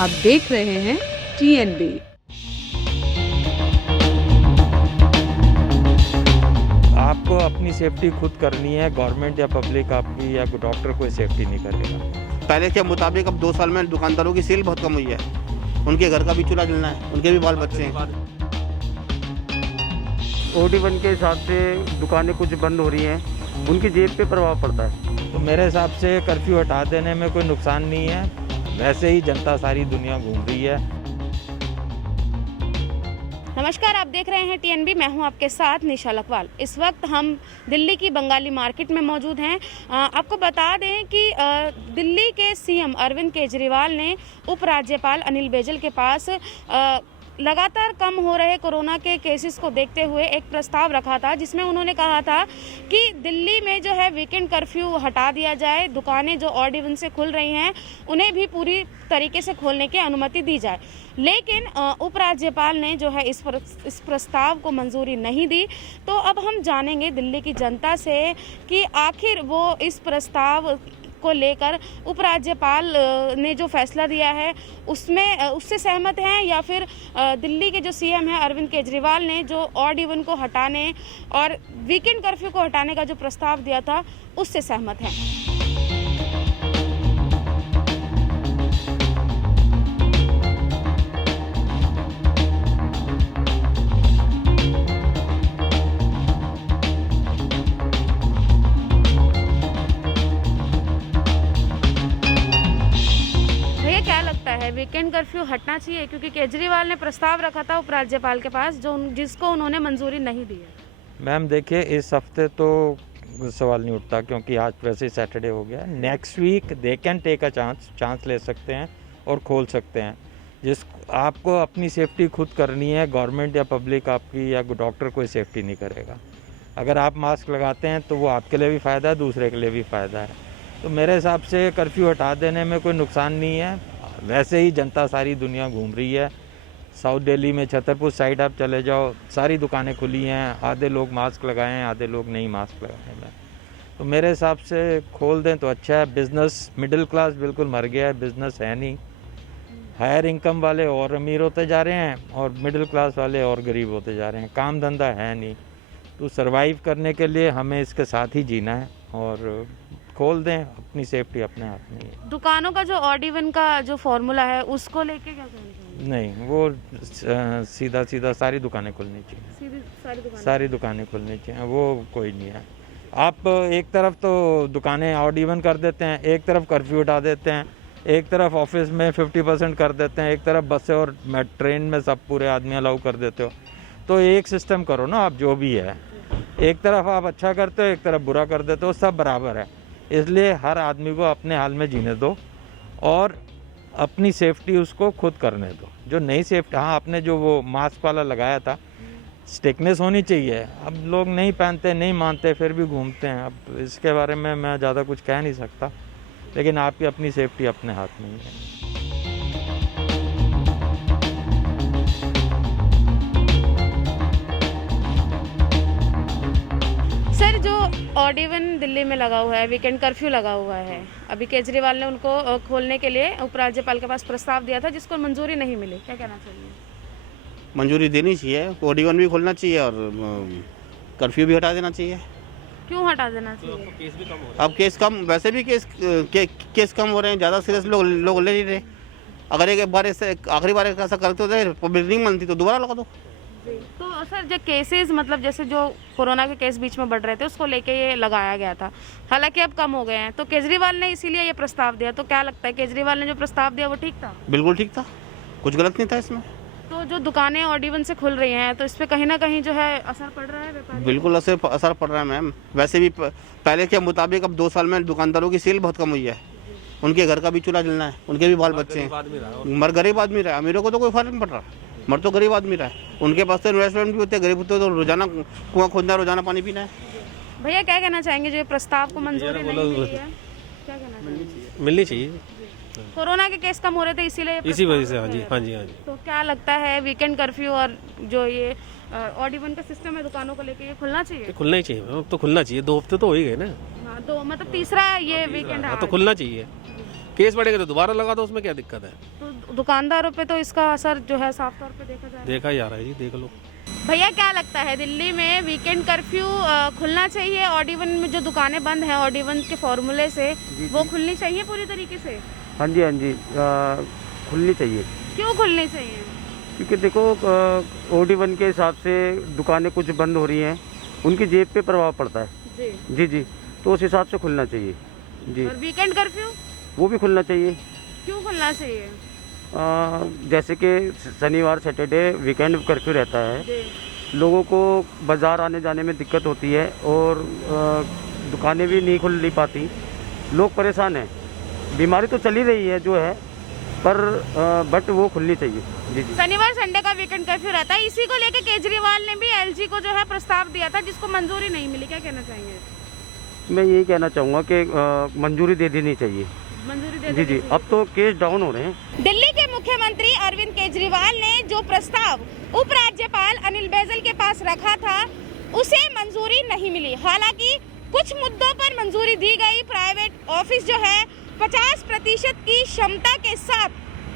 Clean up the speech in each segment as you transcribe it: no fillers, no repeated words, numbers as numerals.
आप देख रहे हैं TNB। आपको अपनी सेफ्टी खुद करनी है, गवर्नमेंट या पब्लिक आपकी या डॉक्टर कोई सेफ्टी नहीं करेगा। पहले के मुताबिक अब 2 साल में दुकानदारों की सेल बहुत कम हुई है। उनके घर का भी चूल्हा जलना है, उनके भी बाल बच्चे हैं। OD1 के हिसाब से दुकानें कुछ बंद हो रही हैं, उनकी जेब पे प्रभाव पड़ता है। तो मेरे हिसाब से कर्फ्यू हटा देने में कोई नुकसान नहीं है। वैसे ही जनता सारी दुनिया घूम रही है। नमस्कार, आप देख रहे हैं TNB। मैं हूं आपके साथ निशा लखवाल। इस वक्त हम दिल्ली की बंगाली मार्केट में मौजूद हैं। आपको बता दें कि दिल्ली के CM अरविंद केजरीवाल ने उपराज्यपाल अनिल बैजल के पास लगातार कम हो रहे कोरोना के केसेस को देखते हुए एक प्रस्ताव रखा था, जिसमें उन्होंने कहा था कि दिल्ली में जो है वीकेंड कर्फ्यू हटा दिया जाए, दुकानें जो ऑड इवन से खुल रही हैं उन्हें भी पूरी तरीके से खोलने की अनुमति दी जाए। लेकिन उपराज्यपाल ने जो है इस प्रस्ताव को मंजूरी नहीं दी। तो अब हम जानेंगे दिल्ली की जनता से कि आखिर वो इस प्रस्ताव को लेकर उपराज्यपाल ने जो फैसला दिया है उससे सहमत हैं, या फिर दिल्ली के जो CM हैं अरविंद केजरीवाल ने जो ऑड इवन को हटाने और वीकेंड कर्फ्यू को हटाने का जो प्रस्ताव दिया था उससे सहमत हैं। वीकेंड कर्फ्यू हटना चाहिए, क्योंकि केजरीवाल ने प्रस्ताव रखा था उपराज्यपाल के पास जिसको उन्होंने मंजूरी नहीं दी है। मैम देखिए, इस हफ्ते तो सवाल नहीं उठता क्योंकि आज वैसे ही सैटरडे हो गया। Next week they can take a chance ले सकते हैं और खोल सकते हैं। आपको अपनी सेफ्टी खुद करनी है, गवर्नमेंट या पब्लिक आपकी या डॉक्टर कोई सेफ्टी नहीं करेगा। अगर आप मास्क लगाते हैं तो वो आपके लिए भी फ़ायदा है, दूसरे के लिए भी फ़ायदा है। तो मेरे हिसाब से कर्फ्यू हटा देने में कोई नुकसान नहीं है। वैसे ही जनता सारी दुनिया घूम रही है। साउथ दिल्ली में छतरपुर साइड आप चले जाओ, सारी दुकानें खुली हैं। आधे लोग मास्क लगाए हैं, आधे लोग नहीं मास्क लगाए हैं। तो मेरे हिसाब से खोल दें तो अच्छा है। बिज़नेस, मिडिल क्लास बिल्कुल मर गया है, बिज़नेस है नहीं। हायर इनकम वाले और अमीर होते जा रहे हैं और मिडिल क्लास वाले और गरीब होते जा रहे हैं। काम धंधा है नहीं। तो सर्वाइव करने के लिए हमें इसके साथ ही जीना है और खोल दें। अपनी सेफ्टी अपने हाथ में है। दुकानों का जो ऑड इवन का जो फॉर्मूला है उसको लेके क्या कहना चाहिए? नहीं, वो सीधा सारी दुकानें खुलनी चाहिए। सारी दुकानें खुलनी चाहिए, वो कोई नहीं है। आप एक तरफ तो दुकानें ऑड इवन कर देते हैं, एक तरफ कर्फ्यू उठा देते हैं, एक तरफ ऑफिस में 50% कर देते हैं, एक तरफ बसें और ट्रेन में सब पूरे आदमी अलाउ कर देते हो। तो एक सिस्टम करो ना आप, जो भी है। एक तरफ आप अच्छा करते हो, एक तरफ बुरा कर देते हो, सब बराबर है। इसलिए हर आदमी को अपने हाल में जीने दो और अपनी सेफ्टी उसको खुद करने दो। जो नई सेफ्टी, हाँ, आपने जो वो मास्क वाला लगाया था, स्टिकनेस होनी चाहिए। अब लोग नहीं पहनते, नहीं मानते, फिर भी घूमते हैं। अब इसके बारे में मैं ज़्यादा कुछ कह नहीं सकता, लेकिन आपकी अपनी सेफ्टी अपने हाथ में ही है। सर, जो ऑड इवन दिल्ली में लगा हुआ है, वीकेंड कर्फ्यू लगा हुआ है, अभी केजरीवाल ने उनको खोलने के लिए उपराज्यपाल के पास प्रस्ताव दिया था जिसको मंजूरी नहीं मिली, क्या कहना चाहिए? मंजूरी देनी चाहिए, OD1 भी खोलना चाहिए और कर्फ्यू भी हटा देना चाहिए। क्यों हटा देना चाहिए? अब केस कम, वैसे भी केस कम हो रहे हैं, ज़्यादा सीरियस लोग ले नहीं रहे। अगर एक बार ऐसे आखिरी बार ऐसा करते होते पब्लिक नहीं मानती तो दोबारा लगा दो। तो सर, जो केसेस, मतलब जैसे जो कोरोना के केस बीच में बढ़ रहे थे उसको लेके ये लगाया गया था, हालांकि अब कम हो गए हैं, तो केजरीवाल ने इसीलिए ये प्रस्ताव दिया। तो क्या लगता है, केजरीवाल ने जो प्रस्ताव दिया वो ठीक था? बिल्कुल ठीक था, कुछ गलत नहीं था इसमें। तो जो दुकानें ऑड इवन से खुल रही हैं तो इस पे कहीं ना कहीं जो है असर पड़ रहा है व्यापारियों? बिल्कुल असर पड़ रहा है मैम। वैसे भी पहले के मुताबिक अब 2 साल में दुकानदारों की सेल बहुत कम हुई है। उनके घर का भी चूल्हा जलना है, उनके भी बाल बच्चे हैं। मर गरीब आदमी रहा, अमीरों को तो कोई फर्क नहीं पड़ रहा। मर तो गरीब आदमी रहा है, उनके पास तो इन्वेस्टमेंट भी होते हैं। गरीब तो रोजाना कुआं खोदना, रोजाना पानी पीना है। भैया, क्या कहना चाहेंगे, जो प्रस्ताव को मंजूरी नहीं मिली है, क्या कहना चाहिए? मिलनी चाहिए। कोरोना के केस कम हो रहे थे इसीलिए, इसी वजह से। हाँ जी, हाँ जी, हाँ जी। तो क्या लगता है, वीकेंड कर्फ्यू और जो ये ऑड इवन का सिस्टम है दुकानों को लेके, ये खुलना चाहिए? खुलना ही चाहिए, अब तो खुलना चाहिए। 2 हफ्ते तो हो ही गए ना। हाँ, तो मतलब तीसरा ये वीकेंड है। तो खुलना चाहिए। केस बढ़ेगा तो दोबारा लगा दो, उसमें क्या दिक्कत है? तो दुकानदारों पे तो इसका असर जो है साफ तौर पे देखा जा रहा है। देखा जा रहा है जी, देख लो। भैया क्या लगता है दिल्ली में वीकेंड कर्फ्यू खुलना चाहिए? ऑड इवन में जो दुकानें बंद हैं ऑड इवन के फॉर्मूले से वो खुलनी चाहिए पूरी तरीके से? हाँ जी, हाँ जी, खुलनी चाहिए। क्यों खुलनी चाहिए? क्योंकि देखो ओडी वन के हिसाब से दुकानें कुछ बंद हो रही हैं, उनकी जेब पे प्रभाव पड़ता है। जी जी जी, तो उस हिसाब से खुलना चाहिए जी। और वीकेंड कर्फ्यू वो भी खुलना चाहिए। क्यों खुलना चाहिए? जैसे कि शनिवार सैटरडे वीकेंड कर्फ्यू रहता है, जी लोगों को बाज़ार आने जाने में दिक्कत होती है और दुकानें भी नहीं खुल नहीं पाती, लोग परेशान हैं। बीमारी तो चली रही है जो है, पर बट वो खुलनी चाहिए। जी जी, शनिवार संडे का वीकेंड कर्फ्यू रहता है, इसी को लेकर केजरीवाल ने भी एलजी को जो है प्रस्ताव दिया था जिसको मंजूरी नहीं मिली। क्या कहना चाहिए? मैं यही कहना चाहूँगा कि मंजूरी दे देनी चाहिए। मंजूरी दे जी जी, अब तो केस डाउन हो रहे हैं। दिल्ली के मुख्यमंत्री अरविंद केजरीवाल ने जो प्रस्ताव उपराज्यपाल अनिल बैजल के पास रखा था उसे मंजूरी नहीं मिली। हालांकि कुछ मुद्दों पर मंजूरी दी गई। प्राइवेट ऑफिस जो है 50% की क्षमता के साथ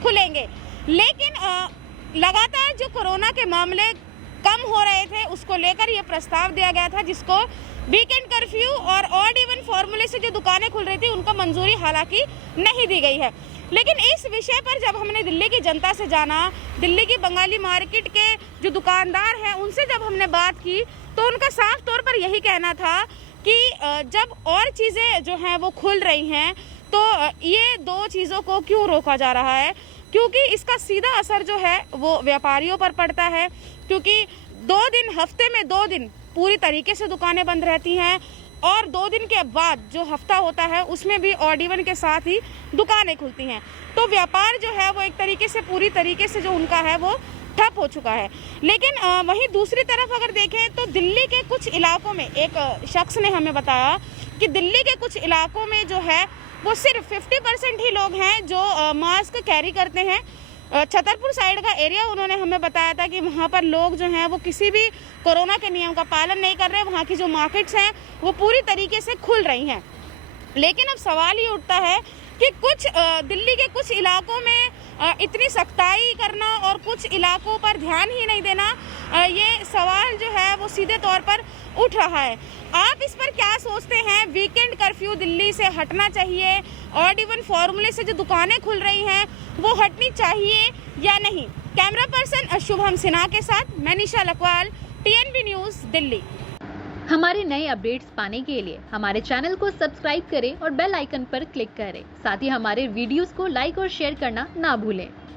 खुलेंगे, लेकिन लगातार जो कोरोना के मामले कम हो रहे थे उसको लेकर ये प्रस्ताव दिया गया था, जिसको वीकेंड कर्फ्यू और ऑड इवन फॉर्मूले से जो दुकानें खुल रही थी उनको मंजूरी हालांकि नहीं दी गई है। लेकिन इस विषय पर जब हमने दिल्ली की जनता से जाना, दिल्ली की बंगाली मार्केट के जो दुकानदार हैं उनसे जब हमने बात की तो उनका साफ तौर पर यही कहना था कि जब और चीज़ें जो हैं वो खुल रही हैं तो ये दो चीज़ों को क्यों रोका जा रहा है, क्योंकि इसका सीधा असर जो है वो व्यापारियों पर पड़ता है। क्योंकि 2 दिन, हफ्ते में 2 दिन पूरी तरीके से दुकानें बंद रहती हैं और 2 दिन के बाद जो हफ्ता होता है उसमें भी ऑड इवन के साथ ही दुकानें खुलती हैं। तो व्यापार जो है वो एक तरीके से पूरी तरीके से जो उनका है वो ठप हो चुका है। लेकिन वहीं दूसरी तरफ अगर देखें तो दिल्ली के कुछ इलाकों में एक शख्स ने हमें बताया कि दिल्ली के कुछ इलाकों में जो है वो सिर्फ 50% ही लोग हैं जो मास्क कैरी करते हैं। छतरपुर साइड का एरिया उन्होंने हमें बताया था कि वहाँ पर लोग जो हैं वो किसी भी कोरोना के नियम का पालन नहीं कर रहे। वहाँ की जो मार्केट्स हैं वो पूरी तरीके से खुल रही हैं। लेकिन अब सवाल ये उठता है कि कुछ दिल्ली के कुछ इलाकों में इतनी सख्ताई करना और कुछ इलाकों पर ध्यान ही नहीं देना, ये सवाल जो है वो सीधे तौर पर उठ रहा है। आप इस पर क्या सोचते हैं? वीकेंड कर्फ्यू दिल्ली से हटना चाहिए? ऑड इवन फॉर्मूले से जो दुकानें खुल रही हैं वो हटनी चाहिए या नहीं? कैमरा पर्सन शुभम सिन्हा के साथ मैं निशा लकवाल, टीएनबी न्यूज़, दिल्ली। हमारे नए अपडेट्स पाने के लिए हमारे चैनल को सब्सक्राइब करें और बेल आइकन पर क्लिक करें। साथ ही हमारे वीडियोस को लाइक और शेयर करना ना भूलें।